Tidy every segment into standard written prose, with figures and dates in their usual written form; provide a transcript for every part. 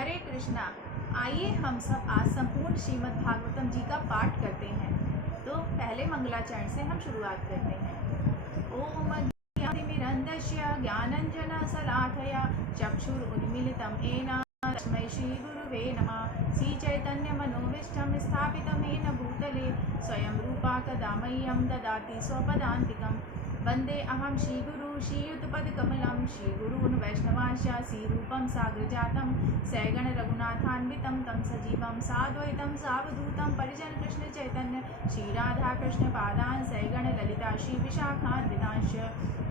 हरे कृष्णा। आइए हम सब आज संपूर्ण श्रीमद् भागवतम जी का पाठ करते हैं। तो पहले मंगलाचरण से हम शुरुआत करते हैं। ओम ज्ञानतिमिरन्धस्य ज्ञानञ्जनशलाकया चक्षुरुन्मीलितं येन तस्मै श्रीगुरुवे नमः। श्रीचैतन्यमनोभीष्टं स्थापितं येन भूतले स्वयं रूपा कदा मह्यं ददाति स्वपदान्तिकं। वन्दे अहं श्रीगुरु श्रीयुतपदकमलं श्रीगुरून् वैष्णवांश्च श्रीरूपं साग्रजातं सैगण रघुनाथान्वितं तं सजीवं साद्वैतं सावधूतं परिजनकृष्ण चैतन्य श्रीराधाकृष्णपादान् सैगण ललिता श्रीविशाखान्वितांश्च।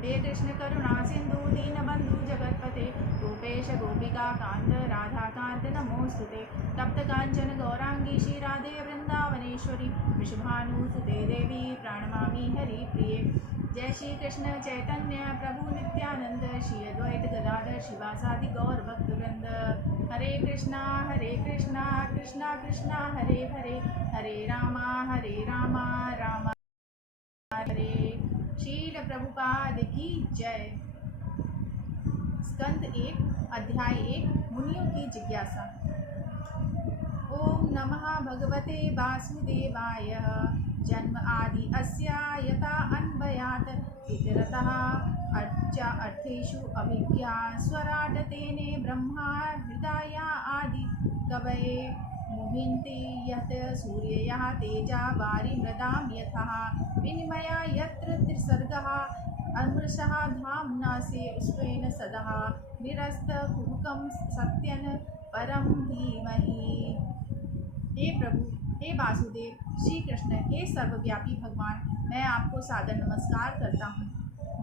हे कृष्ण करुणा सिन्धु दीनबन्धु जगत्पते गोपेश गोपिकान्त राधाकान्त नमोऽस्तुते। तप्तकाञ्चन गौराङ्गी श्रीराधे वृन्दावनेश्वरी वृषभानुसुते देवी प्रणमामि हरिप्रिये। जय श्री कृष्ण चैतन्य प्रभु नित्यानंद श्री अद्वैत गदाधर शिवासादि गौर भक्तवृंद। हरे कृष्णा कृष्णा कृष्णा हरे हरे, हरे रामा रामा हरे। शील प्रभुपाद की जय। स्कंद 1 अध्याय 1 मुनियों की जिज्ञासा। ओम नमः भगवते वासुदेवाय। जन्म आदि अस्या यथा अन्वयात् इतरतः अर्थेषु अभिज्ञा स्वराट तेने ब्रह्मा हृदया आदि कवये मुहिन्ति यत् सूर्यः तेजा वारि मृदां यथा विनिमया यत्र त्रिसर्गः अमृषः धाम्ना से स्वेन सदा निरस्त कुहकं सत्यन परम धीमहि। हे प्रभु, हे वासुदेव, श्री कृष्ण, हे सर्वव्यापी भगवान, मैं आपको सादर नमस्कार करता हूँ।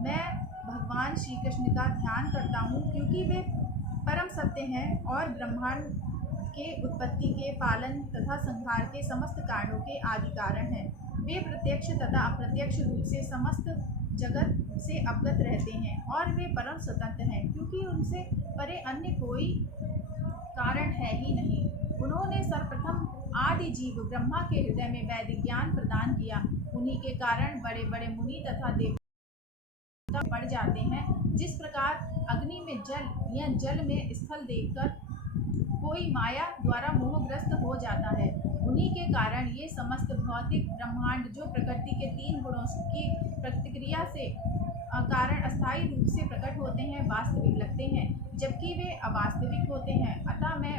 मैं भगवान श्री कृष्ण का ध्यान करता हूँ क्योंकि वे परम सत्य हैं और ब्रह्मांड के उत्पत्ति के पालन तथा संहार के समस्त कारणों के आदि कारण हैं। वे प्रत्यक्ष तथा अप्रत्यक्ष रूप से समस्त जगत से अवगत रहते हैं और वे परम स्वतंत्र हैं क्योंकि उनसे परे अन्य कोई कारण है ही नहीं। उन्होंने सर्वप्रथम आदि जीव ब्रह्मा के हृदय में वैदिक ज्ञान प्रदान किया। उन्हीं के कारण बड़े बड़े मुनि तथा देवता बढ़ जाते हैं। जिस प्रकार अग्नि में जल या जल में स्थल देखकर कोई माया द्वारा मोहग्रस्त हो जाता है, उन्हीं के कारण ये समस्त भौतिक ब्रह्मांड जो प्रकृति के 3 गुणों की प्रतिक्रिया से कारण अस्थायी रूप से प्रकट होते हैं, वास्तविक लगते हैं जबकि वे अवास्तविक होते हैं। अतः मैं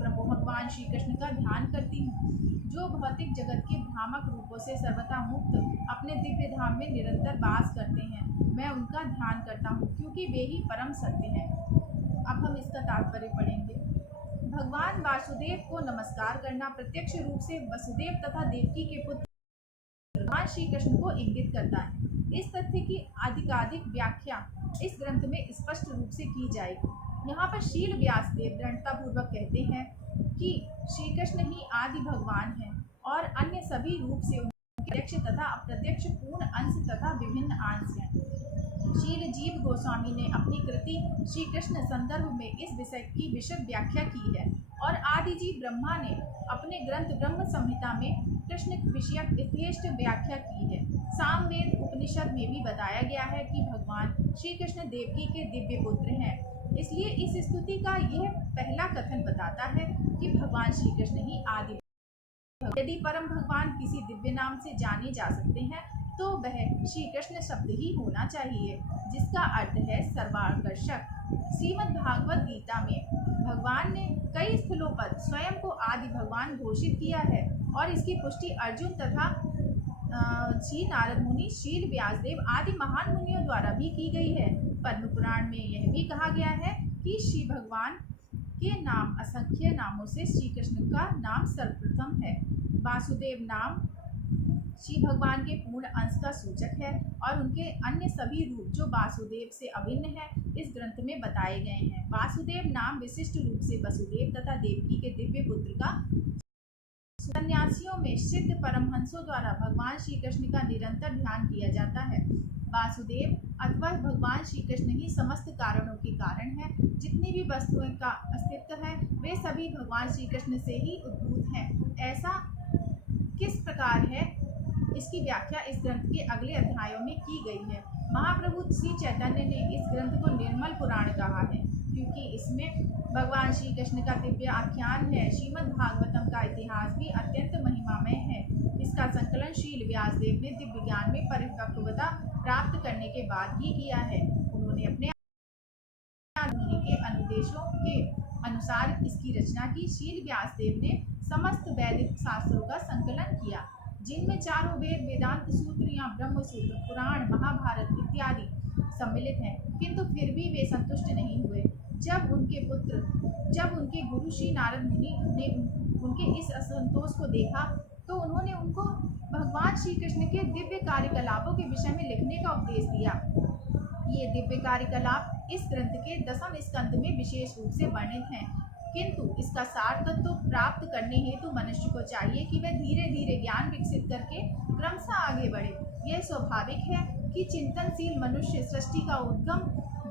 प्रभु भगवान श्री कृष्ण का ध्यान करती हूँ जो भौतिक जगत के भ्रामक रूपों से सर्वथा मुक्त अपने दिव्य धाम में निरंतर वास करते हैं। मैं उनका ध्यान करता हूँ क्योंकि वे ही परम सत्य हैं। अब हम इसका तात्पर्य पढ़ेंगे। भगवान वासुदेव को नमस्कार करना प्रत्यक्ष रूप से वसुदेव तथा देवकी के पुत्र भगवान श्री कृष्ण को इंगित करता है। इस तथ्य की अधिकाधिक व्याख्या इस ग्रंथ में स्पष्ट रूप से की जाएगी। यहाँ पर शील व्यासदेव दृढ़ता पूर्वक कहते हैं कि श्री कृष्ण ही आदि भगवान हैं और अन्य सभी रूप से उनके प्रत्यक्ष तथा अप्रत्यक्ष पूर्ण अंश तथा विभिन्न अंश हैं। शील जीव गोस्वामी ने अपनी कृति श्री कृष्ण संदर्भ में इस विषय की विशद व्याख्या की है और आदिजीव ब्रह्मा ने अपने ग्रंथ ब्रह्म संहिता में कृष्ण विषयक यथेष्ट व्याख्या की है। सामवेद उपनिषद में भी बताया गया है कि भगवान श्री कृष्ण देवकी के दिव्य पुत्र हैं। इसलिए इस स्तुति का यह पहला कथन बताता है कि भगवान श्री कृष्ण ही आदि। यदि परम भगवान किसी दिव्य नाम से जाने जा सकते हैं तो वह श्री कृष्ण शब्द ही होना चाहिए, जिसका अर्थ है सर्वाकर्षक। श्रीमद् भागवत गीता में भगवान ने कई स्थलों पर स्वयं को आदि भगवान घोषित किया है और इसकी पुष्टि अर्जुन तथा श्री नारद मुनि, शील व्यासदेव आदि महान मुनियों द्वारा भी की गई है। पद्म पुराण में यह भी कहा गया है कि श्री भगवान के नाम असंख्य नामों से श्री कृष्ण का नाम सर्वप्रथम है। वासुदेव नाम श्री भगवान के पूर्ण अंश का सूचक है और उनके अन्य सभी रूप जो वासुदेव से अभिन्न है इस ग्रंथ में बताए गए हैं। वासुदेव नाम विशिष्ट रूप से वसुदेव तथा देवकी के दिव्य पुत्र का सन्यासियों में सिद्ध परमहंसों द्वारा भगवान श्री कृष्ण का निरंतर ध्यान किया जाता है। वासुदेव अथवा भगवान श्री कृष्ण ही समस्त कारणों के कारण है। जितनी भी वस्तुओं का अस्तित्व है वे सभी भगवान श्री कृष्ण से ही उद्भूत हैं। ऐसा किस प्रकार है, इसकी व्याख्या इस ग्रंथ के अगले अध्यायों में की गई है। महाप्रभु श्री चैतन्य ने इस ग्रंथ को निर्मल पुराण कहा है क्योंकि इसमें भगवान श्री कृष्ण का दिव्य आख्यान है। श्रीमद् भागवतम का इतिहास भी अत्यंत महिमामय है। इसका संकलन शील व्यासदेव ने दिव्य ज्ञान में परिपक्वता प्राप्त करने के बाद ही किया है। उन्होंने अपने के अनुदेशों के अनुसार इसकी रचना की। शील व्यासदेव ने समस्त वैदिक शास्त्रों का संकलन किया, जिनमें चारों वेद, वेदांत सूत्र या ब्रह्म सूत्र, पुराण, महाभारत इत्यादि सम्मिलित हैं। किंतु फिर भी वे संतुष्ट नहीं हुए। जब उनके गुरु श्री नारद मुनि ने उनके इस असंतोष को देखा तो उन्होंने उनको भगवान श्री कृष्ण के दिव्य कार्यकलापों के विषय में लिखने का उपदेश दिया। ये दिव्य कार्यकलाप इस ग्रंथ के 10वें स्कंद में विशेष रूप से वर्णित हैं, किंतु इसका सार तत्व प्राप्त करने हेतु मनुष्य को चाहिए कि वह धीरे धीरे ज्ञान विकसित करके क्रमशः आगे बढ़े। यह स्वाभाविक है कि चिंतनशील मनुष्य सृष्टि का उद्गम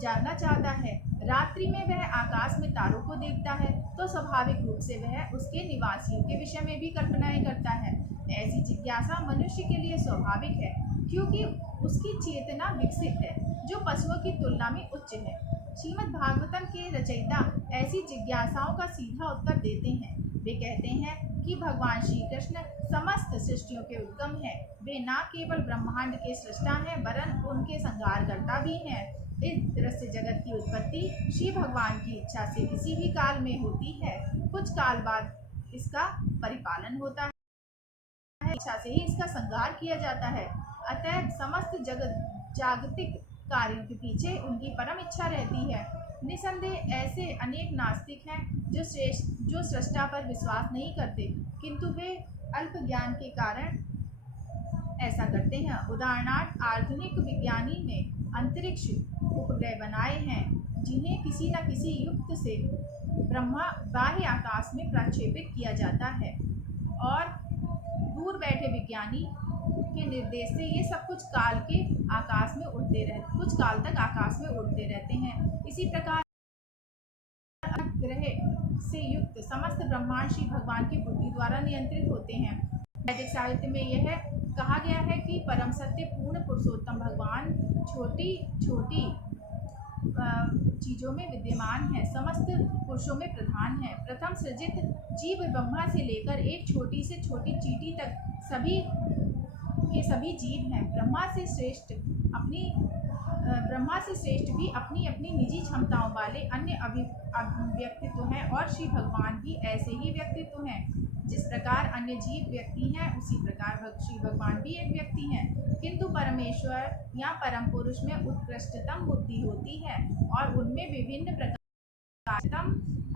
जानना चाहता है। रात्रि में वह आकाश में तारों को देखता है तो स्वाभाविक रूप से वह उसके निवासियों के विषय में भी कल्पनाएं करता है। ऐसी जिज्ञासा मनुष्य के लिए स्वाभाविक है, क्योंकि उसकी चेतना विकसित है, जो पशुओं की तुलना में उच्च है। श्रीमद् भागवतम के रचयिता ऐसी जिज्ञासाओं का सीधा उत्तर देते हैं। वे कहते हैं कि भगवान श्री कृष्ण समस्त सृष्टियों के उद्गम है। वे न केवल ब्रह्मांड के सृष्टा हैं, वरन उनके संहारकर्ता भी हैं। इस दृश्य जगत की उत्पत्ति श्री भगवान की इच्छा से किसी भी काल में होती है। कुछ काल बाद इसका परिपालन होता है, इच्छा से ही इसका संहार किया जाता है। अतः समस्त जगत जागतिक कार्यों के पीछे उनकी परम इच्छा रहती है। निसंदेह ऐसे अनेक नास्तिक हैं जो सृष्टा पर विश्वास नहीं करते, किंतु वे अल्प ज्ञान के कारण ऐसा करते हैं। उदाहरणार्थ आधुनिक विज्ञानी ने अंतरिक्ष उपग्रह बनाए हैं, जिन्हें किसी न किसी युक्त से बाह्य आकाश में प्रक्षेपित किया जाता है, और दूर बैठे विज्ञानी के निर्देश से ये सब कुछ काल तक आकाश में उड़ते रहते हैं। इसी प्रकार ग्रह से युक्त समस्त ब्रह्मांड श्री भगवान की बुद्धि द्वारा नियंत्रित होते हैं। वैदिक साहित्य में यह कहा गया है कि परम सत्य पूर्ण पुरुषोत्तम भगवान छोटी छोटी चीजों में विद्यमान है, समस्त पुरुषों में प्रधान है। प्रथम सृजित जीव ब्रह्मा से लेकर एक छोटी से छोटी चींटी तक सभी के सभी जीव हैं। ब्रह्मा से श्रेष्ठ भी अपनी अपनी निजी क्षमताओं वाले अन्य व्यक्तित्व हैं, और श्री भगवान भी ऐसे ही व्यक्तित्व हैं। जिस प्रकार अन्य जीव व्यक्ति हैं, उसी प्रकार श्री भगवान भी एक व्यक्ति हैं। किंतु परमेश्वर या परम पुरुष में उत्कृष्टतम बुद्धि होती है, और उनमें विभिन्न प्रकार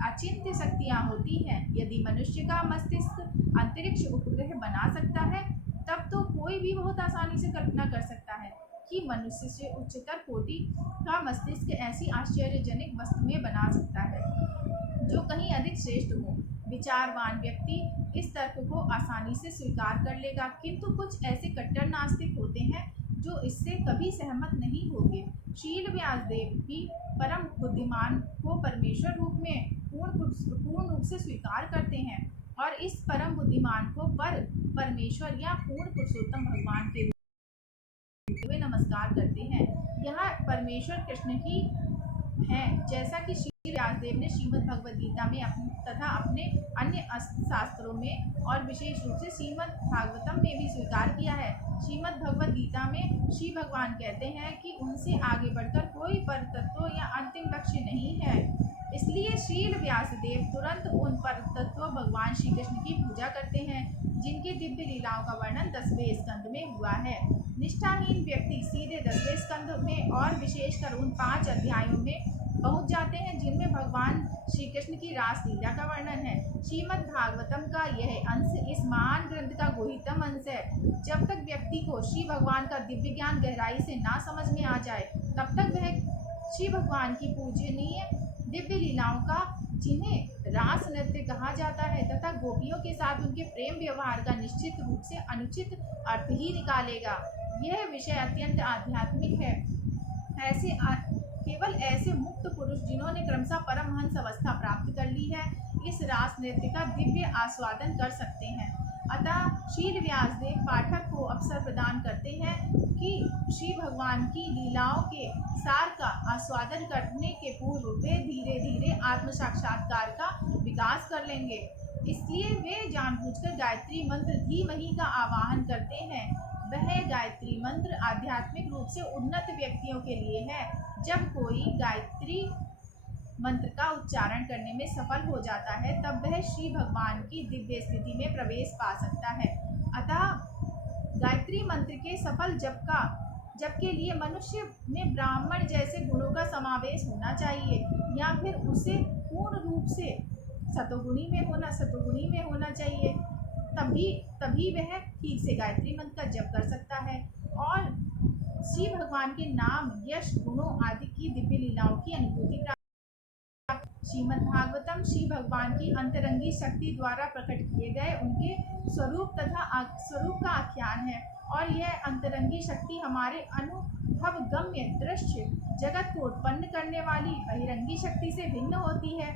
अचिंत्य शक्तियाँ होती हैं। यदि मनुष्य का मस्तिष्क अंतरिक्ष उपग्रह बना सकता है, तब तो कोई भी बहुत आसानी से कल्पना कर सकता है कि मनुष्य से उच्चतर कोटि का मस्तिष्क ऐसी आश्चर्यजनक वस्तुएं बना सकता है जो कहीं अधिक श्रेष्ठ हो। विचारवान व्यक्ति इस तर्क को आसानी से स्वीकार कर लेगा, किंतु कुछ ऐसे कट्टर नास्तिक होते हैं जो इससे कभी सहमत नहीं होंगे। शील व्यासदेव भी परम बुद्धिमान को परमेश्वर रूप में पूर्ण रूप से स्वीकार करते हैं, और इस परम बुद्धिमान को परमेश्वर या पूर्ण पुरुषोत्तम भगवान के रूप में नमस्कार करते हैं। यह परमेश्वर कृष्ण ही हैं, जैसा कि श्री व्यासदेव ने श्रीमद् भगवद गीता में तथा अपने अन्य शास्त्रों में और विशेष रूप से श्रीमद् भागवतम में भी स्वीकार किया है। श्रीमद् भगवद गीता में श्री भगवान कहते हैं कि उनसे आगे बढ़कर कोई पर तत्व या अंतिम लक्ष्य नहीं है। इसलिए श्रील व्यासदेव तुरंत उन पर तत्व भगवान श्री कृष्ण की पूजा करते हैं, जिनके दिव्य लीलाओं का वर्णन 10वें स्कंद में हुआ है। निष्ठाहीन व्यक्ति सीधे 10वें स्कंद में और विशेषकर उन 5 अध्यायों में पहुंच जाते हैं जिनमें भगवान श्री कृष्ण की रासलीला का वर्णन है। श्रीमद् भागवतम का यह अंश इस महान ग्रंथ का गुहितम अंश है। जब तक व्यक्ति को श्री भगवान का दिव्य ज्ञान गहराई से ना समझ में आ जाए, तब तक वह श्री भगवान की पूजनीय दिव्य लीलाओं का, जिन्हें रास नृत्य कहा जाता है, तथा गोपियों के साथ उनके प्रेम व्यवहार का निश्चित रूप से अनुचित अर्थ ही निकालेगा। यह विषय अत्यंत आध्यात्मिक है। केवल ऐसे मुक्त पुरुष जिन्होंने क्रमशः परमहंस अवस्था प्राप्त कर ली है, इस रास नृत्य का दिव्य आस्वादन कर सकते हैं। अतः शील व्यासदेव पाठक को अवसर प्रदान करते हैं कि श्री भगवान की लीलाओं के सार का आस्वादन करने के पूर्व वे धीरे धीरे आत्म साक्षात्कार का विकास कर लेंगे। इसलिए वे जानबूझकर गायत्री मंत्र धीमहि का आवाहन करते हैं। वह गायत्री मंत्र आध्यात्मिक रूप से उन्नत व्यक्तियों के लिए है। जब कोई गायत्री मंत्र का उच्चारण करने में सफल हो जाता है तब वह श्री भगवान की दिव्य स्थिति में प्रवेश पा सकता है। अतः गायत्री मंत्र के सफल जप के लिए मनुष्य में ब्राह्मण जैसे गुणों का समावेश होना चाहिए, या फिर उसे पूर्ण रूप से सतोगुणी में होना चाहिए। तभी वह ठीक से गायत्री मंत्र का जप कर सकता है और श्री भगवान के नाम, यश, गुणों आदि की दिव्य लीलाओं की अनुभूति प्राप्त। श्रीमद् भागवतम श्री भगवान की अंतरंगी शक्ति द्वारा प्रकट किए गए उनके स्वरूप का आख्यान है, और यह अंतरंगी शक्ति हमारे अनुभव गम्य दृश्य जगत को उत्पन्न करने वाली बहिरंगी शक्ति से भिन्न होती है।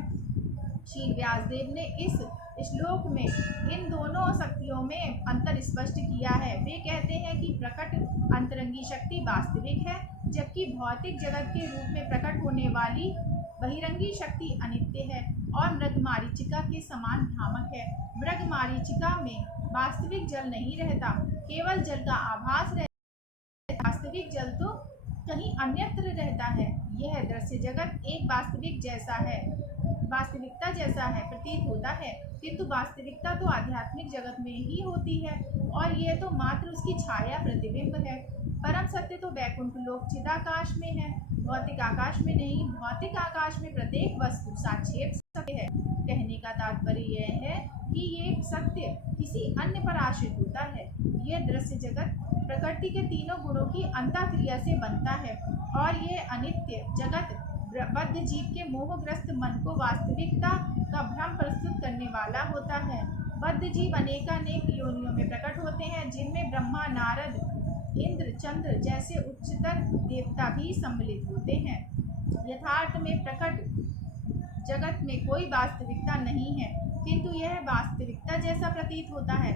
श्री व्यासदेव ने इस श्लोक में इन दोनों शक्तियों में अंतर स्पष्ट किया है। वे कहते हैं कि प्रकट अंतरंगी शक्ति वास्तविक है, जबकि भौतिक जगत के रूप में प्रकट होने वाली बहिरंगी शक्ति अनित्य है और मृगमारीचिका के समान भ्रामक है। मृगमारीचिका में वास्तविक जल नहीं रहता, केवल जल का आभास रहता है। वास्तविक जल तो कहीं अन्यत्र रहता है। यह दृश्य जगत एक वास्तविकता जैसा है प्रतीत होता है, किंतु वास्तविकता तो आध्यात्मिक जगत में ही होती है और यह तो मात्र उसकी छाया प्रतिबिंब है। परम सत्य तो वैकुंठ लोक चिदाकाश में है, भौतिक आकाश में नहीं। भौतिक आकाश में प्रत्येक वस्तु साक्षेप सत्य है। कहने का तात्पर्य यह है कि ये सत्य किसी अन्य पर आश्रित होता है। यह दृश्य जगत प्रकृति के तीनों गुणों की अंतःक्रिया से बनता है और यह अनित्य जगत बद्ध जीव के मोहग्रस्त मन को वास्तविकता का भ्रम प्रस्तुत करने वाला होता है। बद्ध जीव अनेकानेक योनियों में प्रकट होते हैं, जिनमें ब्रह्मा, नारद, इंद्र, चंद्र जैसे उच्चतर देवता भी सम्मिलित होते हैं। यथार्थ में प्रकट जगत में कोई वास्तविकता नहीं है, किंतु यह वास्तविकता जैसा प्रतीत होता है।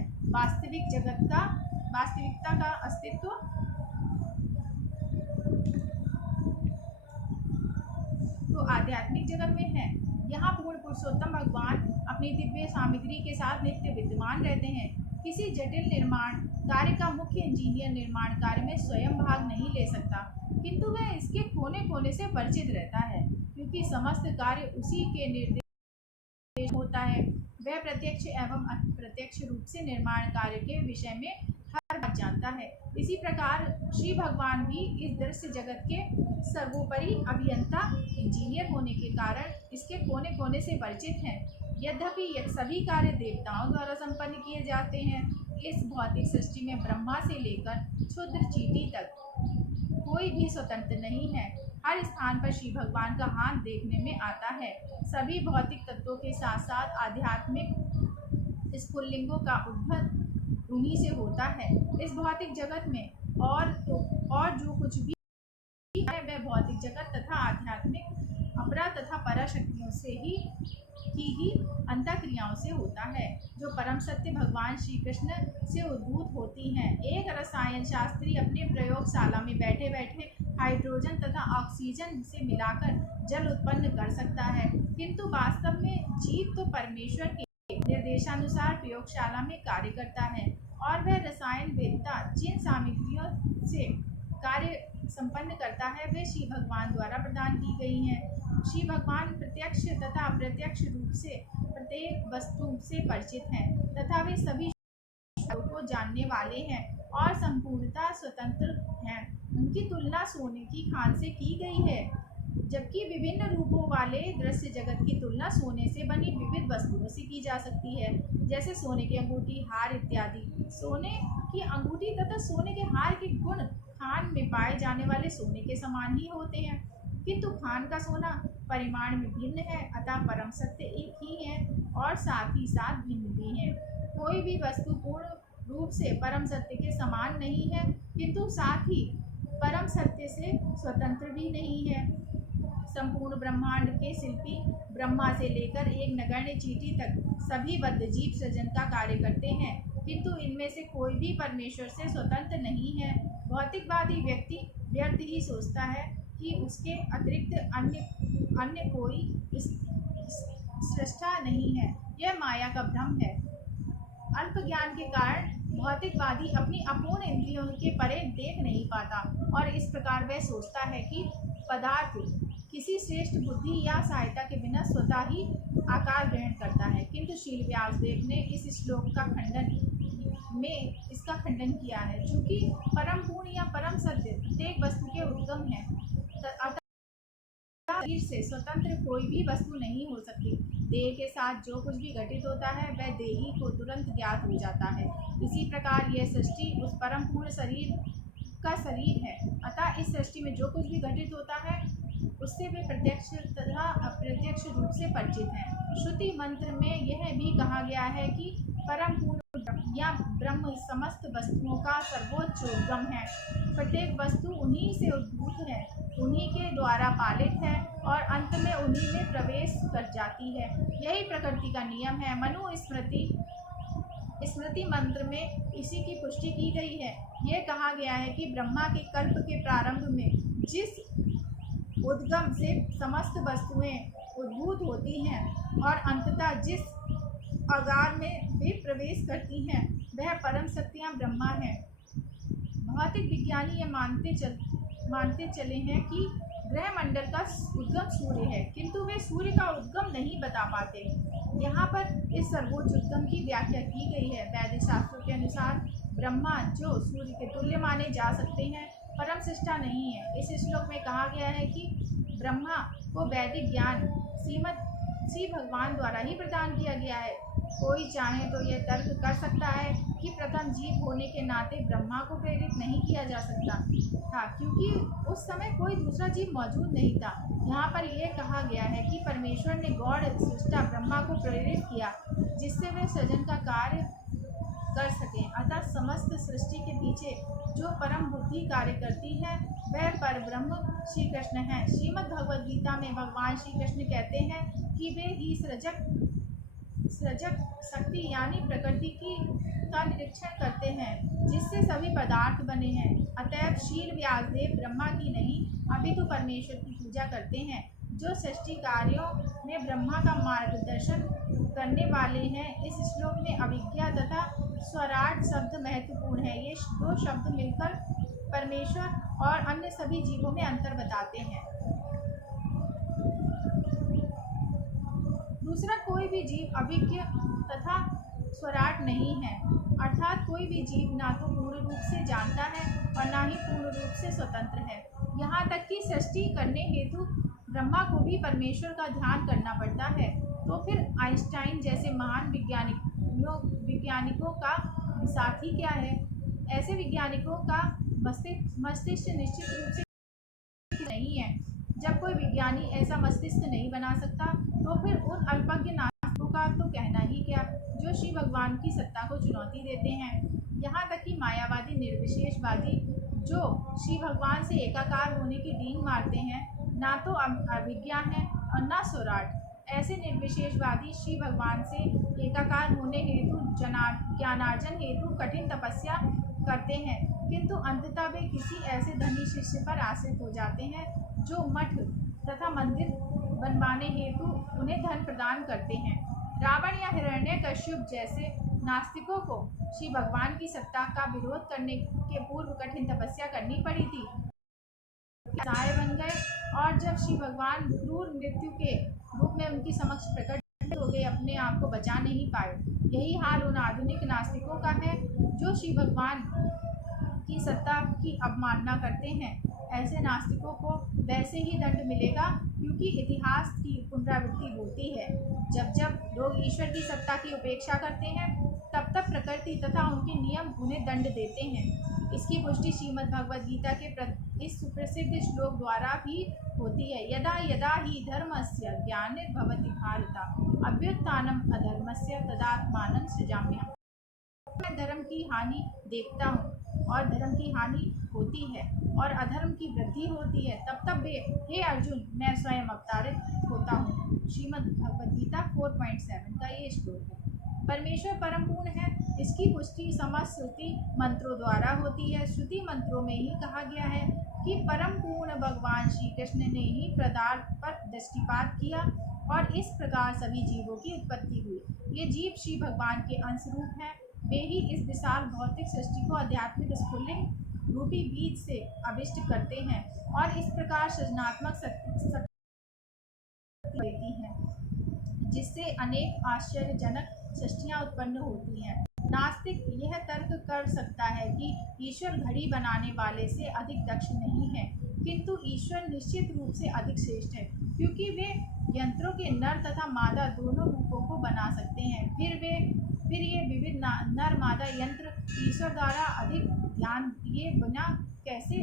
वास्तविकता का अस्तित्व तो आध्यात्मिक जगत में है। यहाँ पूर्ण पुरुषोत्तम भगवान अपनी दिव्य सामग्री के साथ नित्य विद्यमान रहते हैं। किसी जटिल निर्माण कार्य का मुख्य इंजीनियर निर्माण कार्य में स्वयं भाग नहीं ले सकता, किंतु वह इसके कोने कोने से परिचित रहता है, क्योंकि समस्त कार्य उसी के निर्देश होता है। वह प्रत्यक्ष एवं अप्रत्यक्ष रूप से निर्माण कार्य के विषय में हर बात जानता है। इसी प्रकार श्री भगवान भी इस दृश्य जगत के सर्वोपरि अभियंता इंजीनियर होने के कारण इसके कोने कोने से परिचित हैं। यद्यपि सभी कार्य देवताओं द्वारा संपन्न किए जाते हैं, इस भौतिक सृष्टि में ब्रह्मा से लेकर क्षुद्र चींटी तक कोई भी स्वतंत्र नहीं है। हर स्थान पर श्री भगवान का हाथ देखने में आता है। सभी भौतिक तत्वों के साथ साथ आध्यात्मिक स्फुल्लिंगों का उद्भव उन्हीं से होता है। इस भौतिक जगत में और जो कुछ भी है वह भौतिक जगत तथा आध्यात्मिक अपरा तथा परा शक्तियों से ही अंतःक्रियाओं से होता है, जो परम सत्य भगवान श्री कृष्ण से उद्भूत होती हैं। एक रसायन शास्त्री अपने प्रयोगशाला में बैठे बैठे हाइड्रोजन तथा ऑक्सीजन से मिलाकर जल उत्पन्न कर सकता है, किंतु वास्तव में जीव तो परमेश्वर के निर्देशानुसार प्रयोगशाला में कार्य करता है और वह रसायन वेदता जिन सामग्रियों से कार्य संपन्न करता है वे श्री भगवान द्वारा प्रदान की गई हैं। श्री भगवान प्रत्यक्ष तथा अप्रत्यक्ष रूप से प्रत्येक वस्तु से परिचित हैं तथा वे सभी को जानने वाले हैं और संपूर्णतः स्वतंत्र हैं। उनकी तुलना सोने की खान से की गई है, जबकि विभिन्न रूपों वाले दृश्य जगत की तुलना सोने से बनी विविध वस्तुओं से की जा सकती है, जैसे सोने की अंगूठी, हार इत्यादि। सोने की अंगूठी तथा सोने के हार के गुण खान में पाए जाने वाले सोने के समान ही होते हैं, किंतु खान का सोना परिमाण में भिन्न है, अतः परम सत्य एक ही है और साथ ही साथ भिन्न भी है। कोई भी वस्तु पूर्ण रूप से परम सत्य के समान नहीं है, किंतु साथ ही परम सत्य से स्वतंत्र भी नहीं है। संपूर्ण ब्रह्मांड के शिल्पी ब्रह्मा से लेकर एक नगण्य चींटी तक सभी बद्ध जीव सृजन का कार्य करते हैं, किंतु इनमें से कोई भी परमेश्वर से स्वतंत्र नहीं है। भौतिकवादी व्यक्ति व्यर्थ ही सोचता है कि उसके अतिरिक्त अन्य कोई सृष्टा नहीं है। यह माया का भ्रम है। अल्प ज्ञान के कारण भौतिकवादी अपनी अपूर्ण इंद्रियों के परे देख नहीं पाता और इस प्रकार वह सोचता है कि पदार्थ किसी श्रेष्ठ बुद्धि या सहायता के बिना स्वतः ही आकार ग्रहण करता है। किंतु शील व्यासदेव ने इस श्लोक का इसका खंडन किया है, चूंकि परम पूर्ण या परम सत्य प्रत्येक वस्तु के उद्गम है, अतः शरीर से स्वतंत्र कोई भी वस्तु नहीं हो सकती। देह के साथ जो कुछ भी घटित होता है वह देही को तुरंत ज्ञात हो जाता है। इसी प्रकार यह सृष्टि उस परम पूर्ण शरीर का शरीर है, अतः इस सृष्टि में जो कुछ भी घटित होता है उससे वे प्रत्यक्ष तथा अप्रत्यक्ष रूप से परिचित हैं। श्रुति मंत्र में यह भी कहा गया है कि परम पूर्ण या ब्रह्म समस्त वस्तुओं का सर्वोच्च उद्गम है। प्रत्येक वस्तु उन्हीं से उद्भूत है, उन्हीं के द्वारा पालित है और अंत में उन्हीं में प्रवेश कर जाती है। यही प्रकृति का नियम है। मनु स्मृति मंत्र में इसी की पुष्टि की गई है। यह कहा गया है कि ब्रह्मा के कल्प के प्रारंभ में जिस उद्गम से समस्त वस्तुएं उद्भूत होती हैं और अंततः जिस अगार में वे प्रवेश करती हैं वह परम सत्या ब्रह्मा है। भौतिक विज्ञानी ये मानते चले हैं कि ग्रह मंडल का उद्गम सूर्य है, किंतु वे सूर्य का उद्गम नहीं बता पाते। यहाँ पर इस सर्वोच्च उद्गम की व्याख्या की गई है। वैदिक शास्त्रों के अनुसार ब्रह्मा जो सूर्य के तुल्य माने जा सकते हैं, परम सृष्टा नहीं है। इस श्लोक में कहा गया है कि ब्रह्मा को वैदिक ज्ञान श्री भगवान द्वारा ही प्रदान किया गया है। कोई चाहे तो यह तर्क कर सकता है कि प्रथम जीव होने के नाते ब्रह्मा को प्रेरित नहीं किया जा सकता था, क्योंकि उस समय कोई दूसरा जीव मौजूद नहीं था। यहाँ पर यह कहा गया है कि परमेश्वर ने गौड़ सृष्टा ब्रह्मा को प्रेरित किया, जिससे वे सृजन का कार्य कर सकें। अतः समस्त सृष्टि के पीछे जो परम बुद्धि कार्य करती है वह पर ब्रह्म श्री कृष्ण है। श्रीमद् भगवद गीता में भगवान श्री कृष्ण कहते हैं कि वे ही सृजक शक्ति यानी प्रकृति का निरीक्षण करते हैं, जिससे सभी पदार्थ बने हैं। अतएव शील व्यासदेव ब्रह्मा की नहीं अपितु परमेश्वर की पूजा करते हैं, जो सृष्टि कार्यों में ब्रह्मा का मार्गदर्शन करने वाले हैं। इस श्लोक में अविद्या तथा स्वराट शब्द महत्वपूर्ण है। ये दो शब्द मिलकर परमेश्वर और अन्य सभी जीवों में अंतर बताते हैं। दूसरा कोई भी जीव अविज्ञ तथा स्वराट नहीं है, अर्थात कोई भी जीव ना तो पूर्ण रूप से जानता है और ना ही पूर्ण रूप से स्वतंत्र है। यहाँ तक कि सृष्टि करने हेतु ब्रह्मा को भी परमेश्वर का ध्यान करना पड़ता है। तो फिर आइंस्टाइन जैसे महान वैज्ञानिकों का साथी क्या है? ऐसे वैज्ञानिकों का मस्तिष्क निश्चित रूप से नहीं है। जब कोई विज्ञानी ऐसा मस्तिष्क नहीं बना सकता तो फिर उन अल्पज्ञ नास्तिकों का तो कहना ही क्या, जो श्री भगवान की सत्ता को चुनौती देते हैं। यहाँ तक कि मायावादी निर्विशेषवादी जो श्री भगवान से एकाकार होने की डींग मारते हैं, ना तो अविज्ञा है और ना स्वराट। ऐसे निर्विशेषवादी श्री भगवान से एकाकार होने हेतु ज्ञानार्जन हेतु कठिन तपस्या करते हैं, किंतु अंततः वे किसी ऐसे धनी शिष्य पर आश्रित हो जाते हैं जो मठ तथा मंदिर बनवाने हेतु उन्हें धन प्रदान करते हैं। रावण या हिरण्यकश्यप जैसे नास्तिकों को श्री भगवान की सत्ता का विरोध करने के पूर्व कठिन तपस्या करनी पड़ी थी, सहाय बन गए, और जब श्री भगवान क्रूर मृत्यु के रूप में उनकी समक्ष प्रकट हो गए, अपने आप को बचा नहीं पाए। यही हाल उन आधुनिक नास्तिकों का है जो श्री भगवान की सत्ता की अवमानना करते हैं। ऐसे नास्तिकों को वैसे ही दंड मिलेगा, क्योंकि इतिहास की पुनरावृत्ति होती है। जब जब लोग ईश्वर की सत्ता की उपेक्षा करते हैं, तब तब प्रकृति तथा उनके नियम उन्हें दंड देते हैं। इसकी पुष्टि श्रीमद् भगवद गीता के इस सुप्रसिद्ध श्लोक द्वारा भी होती है। यदा यदा ही धर्मस्य ग्लानिर्भवति भारत अभ्युत्थानम् अधर्मस्य तदात्मानं सृजाम्यहम्। मैं धर्म की हानि देखता हूँ और धर्म की हानि होती है और अधर्म की वृद्धि होती है, तब तब वे, हे अर्जुन, मैं स्वयं अवतारित होता हूँ। श्रीमद् भगवद गीता 4.7 का ये श्लोक है। परमेश्वर परम पूर्ण है, इसकी पुष्टि समस्त श्रुति मंत्रों द्वारा होती है। श्रुति मंत्रों में ही कहा गया है कि परम पूर्ण भगवान श्री कृष्ण ने ही पदार्थ पर दृष्टिपात किया और इस प्रकार सभी जीवों की उत्पत्ति हुई। ये जीव श्री भगवान के अंश रूप हैं। वे ही इस विशाल भौतिक सृष्टि को आध्यात्मिक स्फुल्लिंग रूपी बीज से अभिष्ट करते हैं और इस प्रकार सृजनात्मक शक्ति देती हैं, जिससे अनेक आश्चर्यजनक सृष्टियां उत्पन्न होती हैं। नास्तिक यह तर्क कर सकता है कि ईश्वर घड़ी बनाने वाले से अधिक दक्ष नहीं है, किंतु ईश्वर निश्चित रूप से अधिक श्रेष्ठ है, क्योंकि वे यंत्रों के नर तथा मादा दोनों रूपों को बना सकते हैं। फिर ये विविध नर मादा यंत्र ईश्वर द्वारा अधिक ध्यान दिए बिना कैसे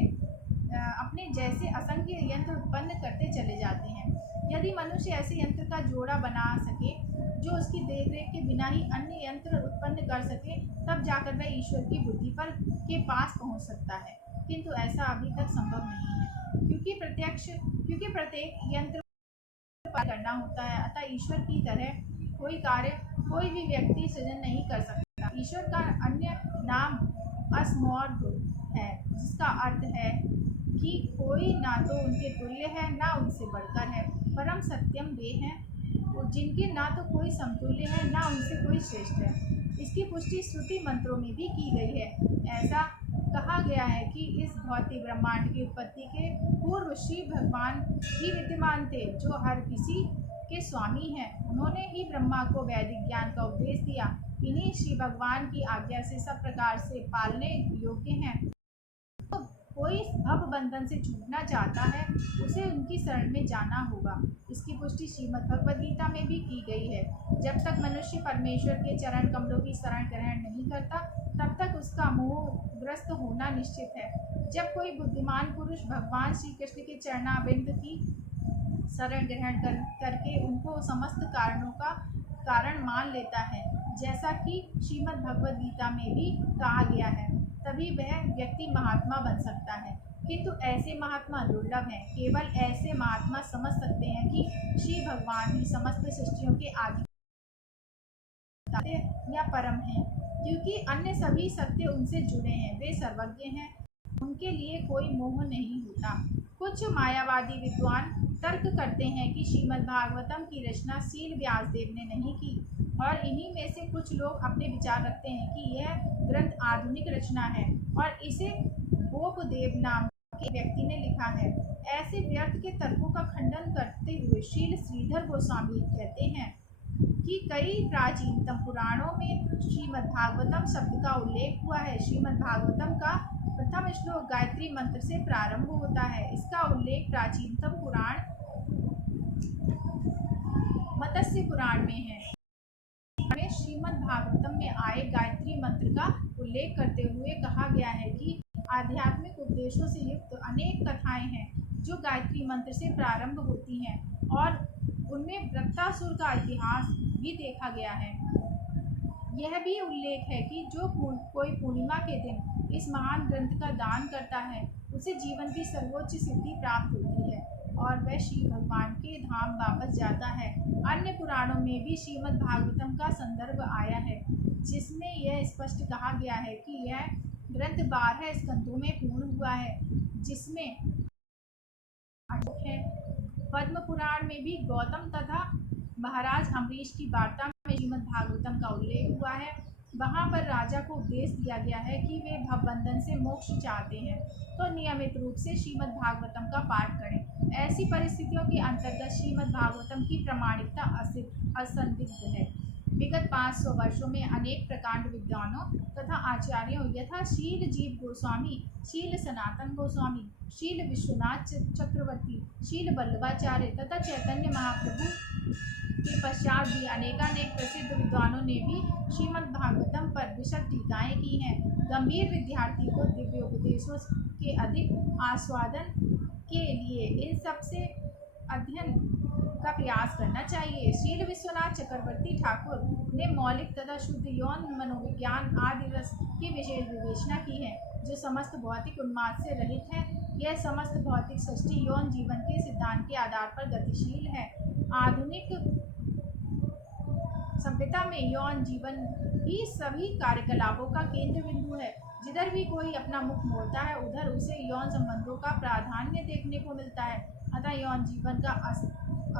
अपने जैसे असंख्य यंत्र उत्पन्न करते चले जाते हैं। यदि मनुष्य ऐसे यंत्र का जोड़ा बना सके जो उसकी देखरेख के बिना ही अन्य यंत्र उत्पन्न कर सके, तब जाकर वह ईश्वर की बुद्धि पर के पास पहुंच सकता है, किंतु ऐसा अभी तक संभव नहीं है, क्योंकि प्रत्येक यंत्र करना होता है। अतः ईश्वर की तरह कोई कार्य कोई भी व्यक्ति सृजन नहीं कर सकता। ईश्वर का अन्य नाम असमौर्ध है, जिसका अर्थ है कि कोई ना तो उनके तुल्य है ना उनसे बढ़कर है। परम सत्यम वे हैं जिनके ना तो कोई समतुल्य है ना उनसे कोई श्रेष्ठ है। इसकी पुष्टि श्रुति मंत्रों में भी की गई है। ऐसा कहा गया है कि इस भौतिक ब्रह्मांड की उत्पत्ति के पूर्व श्री भगवान ही विद्यमान थे, जो हर किसी के स्वामी हैं। उन्होंने ही ब्रह्मा को वैदिक ज्ञान का उपदेश दिया। इन्हीं श्री भगवान की आज्ञा से सब प्रकार से पालने योग्य हैं। तो कोई भव बंधन से छूटना चाहता है, उसे उनकी शरण में जाना होगा। इसकी पुष्टि श्रीमद् भगवद गीता में भी की गई है। जब तक मनुष्य परमेश्वर के चरण कमलों की शरण ग्रहण नहीं करता, तब तक उसका मोहग्रस्त होना निश्चित है। जब कोई बुद्धिमान पुरुष भगवान श्री कृष्ण के चरणाबिंद की शरण ग्रहण करके उनको समस्त कारणों का कारण मान लेता है, जैसा कि श्रीमद् भगवद गीता में भी कहा गया है, तभी वह व्यक्ति महात्मा बन सकता है। किंतु ऐसे महात्मा दुर्लभ हैं। केवल ऐसे महात्मा समझ सकते हैं कि श्री भगवान ही समस्त सृष्टियों के आदि या परम हैं, क्योंकि अन्य सभी सत्य उनसे जुड़े हैं। वे सर्वज्ञ हैं, उनके लिए कोई मोह नहीं होता। कुछ मायावादी विद्वान तर्क करते हैं कि श्रीमद् भागवतम की रचना शील व्यासदेव ने नहीं की, और इन्हीं में से कुछ लोग अपने विचार रखते हैं कि यह ग्रंथ आधुनिक रचना है और इसे गोपदेव नाम के व्यक्ति ने लिखा है। ऐसे व्यर्थ के तर्कों का खंडन करते हुए श्रील श्रीधर गोस्वामी कहते हैं कि कई प्राचीनतम पुराणों में श्रीमद् भागवतम शब्द का उल्लेख हुआ है। श्रीमद् भागवतम का प्रथम श्लोक गायत्री मंत्र से प्रारंभ होता है। इसका उल्लेख प्राचीनतम पुराण मत्स्य पुराण में है। श्रीमद् भागवतम में आए गायत्री मंत्र का उल्लेख करते हुए कहा गया है कि आध्यात्मिक उपदेशों से युक्त अनेक कथाएं हैं जो गायत्री मंत्र से प्रारंभ होती हैं, और उनमें वृत्तासुर का इतिहास भी देखा गया है। यह भी उल्लेख है कि जो कोई पूर्णिमा के दिन इस महान ग्रंथ का दान करता है, उसे जीवन की सर्वोच्च सिद्धि प्राप्त होती है और वह श्री भगवान के धाम वापस जाता है। अन्य पुराणों में भी श्रीमद् भागवतम का संदर्भ आया है, जिसमें यह स्पष्ट कहा गया है कि यह ग्रंथ 12 स्कंदों में पूर्ण हुआ है, जिसमें है। पद्म पुराण में भी गौतम तथा महाराज अम्बरीश की वार्ता में श्रीमद् भागवतम का उल्लेख हुआ है। वहाँ पर राजा को उपदेश दिया गया है कि वे भवबंधन से मोक्ष चाहते हैं तो नियमित रूप से श्रीमद् भागवतम का पाठ करें। ऐसी परिस्थितियों के अंतर्गत श्रीमद् भागवतम की प्रामाणिकता असंदिग्ध है। विगत 500 वर्षों में अनेक प्रकांड विद्वानों तथा आचार्यों यथा शील जीव गोस्वामी, शील सनातन गोस्वामी, शील विश्वनाथ चक्रवर्ती, शील वल्लभाचार्य तथा चैतन्य महाप्रभु के पश्चात भी अनेकानेक प्रसिद्ध विद्वानों ने भी श्रीमद् भागवतम पर विशद टीकाएँ की हैं। गंभीर विद्यार्थी को दिव्य उपदेशों के अधिक आस्वादन के लिए इन सब से अध्ययन का प्रयास करना चाहिए। श्रील विश्वनाथ चक्रवर्ती ठाकुर ने मौलिक तथा शुद्ध यौन मनोविज्ञान आदि रस की विशेष विवेचना की है, जो समस्त भौतिक उन्माद से रहित है। यह समस्त भौतिक सृष्टि यौन जीवन के सिद्धांत के आधार पर गतिशील है। आधुनिक सभ्यता में यौन जीवन ही सभी कार्यकलापों का केंद्र बिंदु है। जिधर भी कोई अपना मुख मोड़ता है, उधर उसे यौन संबंधों का प्राधान्य देखने को मिलता है। अतः यौन जीवन का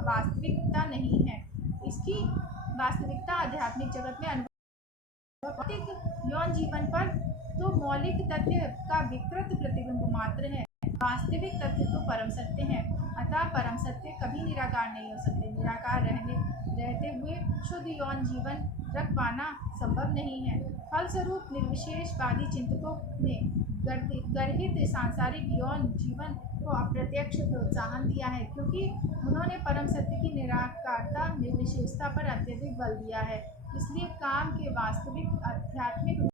वास्तविकता नहीं है, इसकी वास्तविकता आध्यात्मिक जगत में अनुभव। भौतिक यौन जीवन पर तो मौलिक तथ्य का विकृत प्रतिबिंब मात्र है। वास्तविक तथ्य तो परम सत्य है। अतः परम सत्य कभी निराकार नहीं हो सकते। निराकार रहते हुए शुद्ध यौन जीवन रख पाना संभव नहीं है। फलस्वरूप निर्विशेषवादी चिंतकों ने गर्हित सांसारिक यौन जीवन को अप्रत्यक्ष प्रोत्साहन दिया है, क्योंकि उन्होंने परम सत्य की निराकारता निर्विशेषता पर अत्यधिक बल दिया है। इसलिए काम के वास्तविक आध्यात्मिक